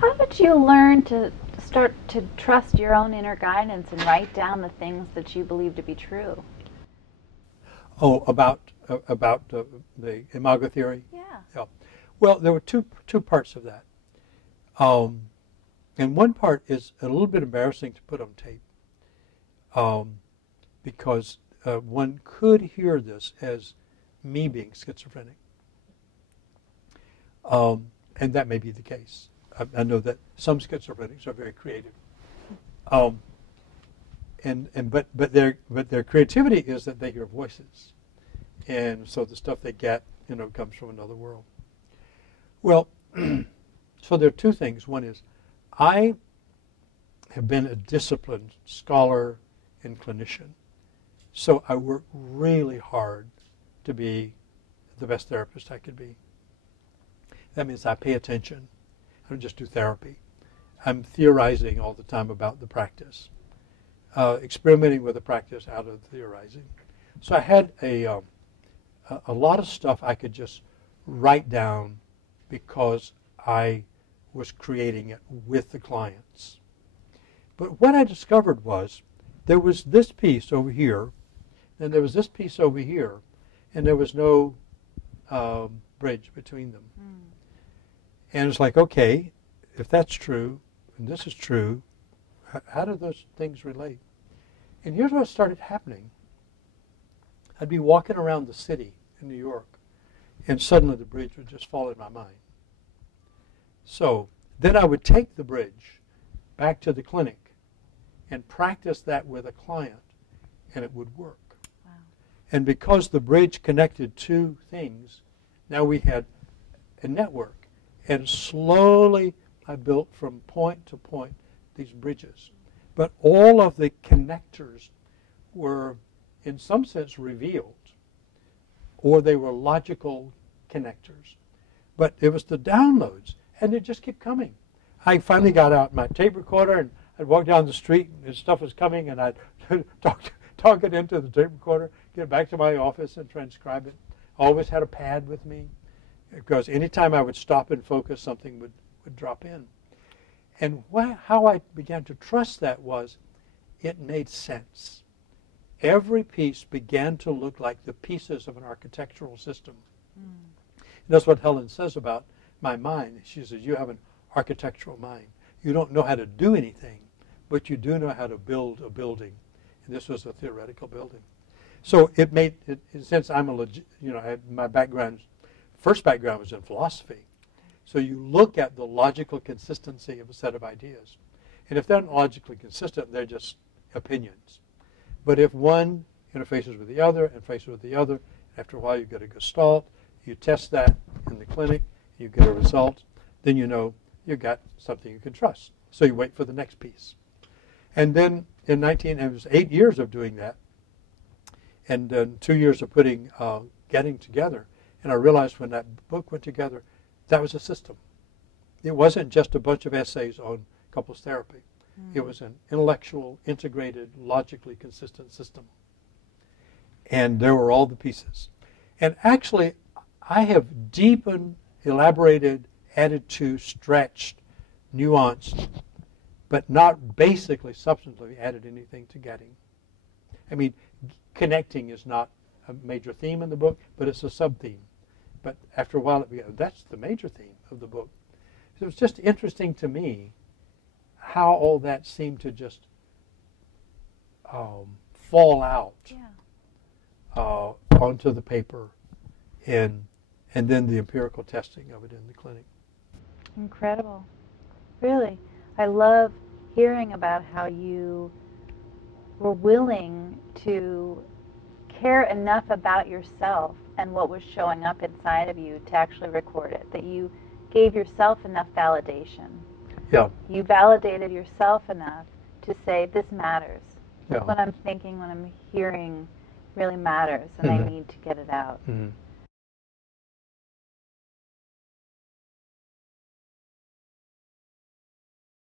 How did you learn to start to trust your own inner guidance and write down the things that you believe to be true? Oh, about the Imago theory? Yeah. Yeah. Well, there were two parts of that. And one part is a little bit embarrassing to put on tape because one could hear this as me being schizophrenic. And that may be the case. I know that some schizophrenics are very creative. But their creativity is that they hear voices. And so the stuff they get, comes from another world. Well, so there are two things. One is I have been a disciplined scholar and clinician. So I work really hard to be the best therapist I could be. That means I pay attention. I don't just do therapy. I'm theorizing all the time about the practice, experimenting with the practice out of theorizing. So I had a lot of stuff I could just write down because I was creating it with the clients. But what I discovered was there was this piece over here, and there was this piece over here, and there was no bridge between them. And it's like, okay, if that's true, and this is true, how do those things relate? And here's what started happening. I'd be walking around the city in New York, and suddenly the bridge would just fall in my mind. So then I would take the bridge back to the clinic and practice that with a client, and it would work. Wow. And because the bridge connected two things, now we had a network. And slowly I built from point to point these bridges. But all of the connectors were, in some sense, revealed, or they were logical connectors. But it was the downloads, and it just kept coming. I finally got out my tape recorder, and I'd walk down the street, and stuff was coming, and I'd talk it into the tape recorder, get it back to my office, and transcribe it. I always had a pad with me, because anytime I would stop and focus, something would drop in. And how I began to trust that was it made sense. Every piece began to look like the pieces of an architectural system. That's what Helen says about my mind. She says, you have an architectural mind. You don't know how to do anything, but you do know how to build a building. And this was a theoretical building. So it made, since I'm my first background was in philosophy. So you look at the logical consistency of a set of ideas. And if they're not logically consistent, they're just opinions. But if one interfaces with the other and faces with the other, after a while you get a gestalt, you test that in the clinic, you get a result, then you know you've got something you can trust. So you wait for the next piece. And then it was 8 years of doing that, and 2 years of getting together. And I realized when that book went together, that was a system. It wasn't just a bunch of essays on couples therapy. It was an intellectual, integrated, logically consistent system. And there were all the pieces. And actually, I have deepened, elaborated, added to, stretched, nuanced, but not basically substantively added anything to getting. I mean, connecting is not a major theme in the book, but it's a sub-theme. But after a while, that's the major theme of the book. So it was just interesting to me how all that seemed to just fall out onto the paper, and then the empirical testing of it in the clinic. Incredible. Really. I love hearing about how you were willing to care enough about yourself and what was showing up inside of you to actually record it, that you gave yourself enough validation. Yeah. You validated yourself enough to say, this matters. Yeah. What I'm thinking, what I'm hearing really matters, and I need to get it out.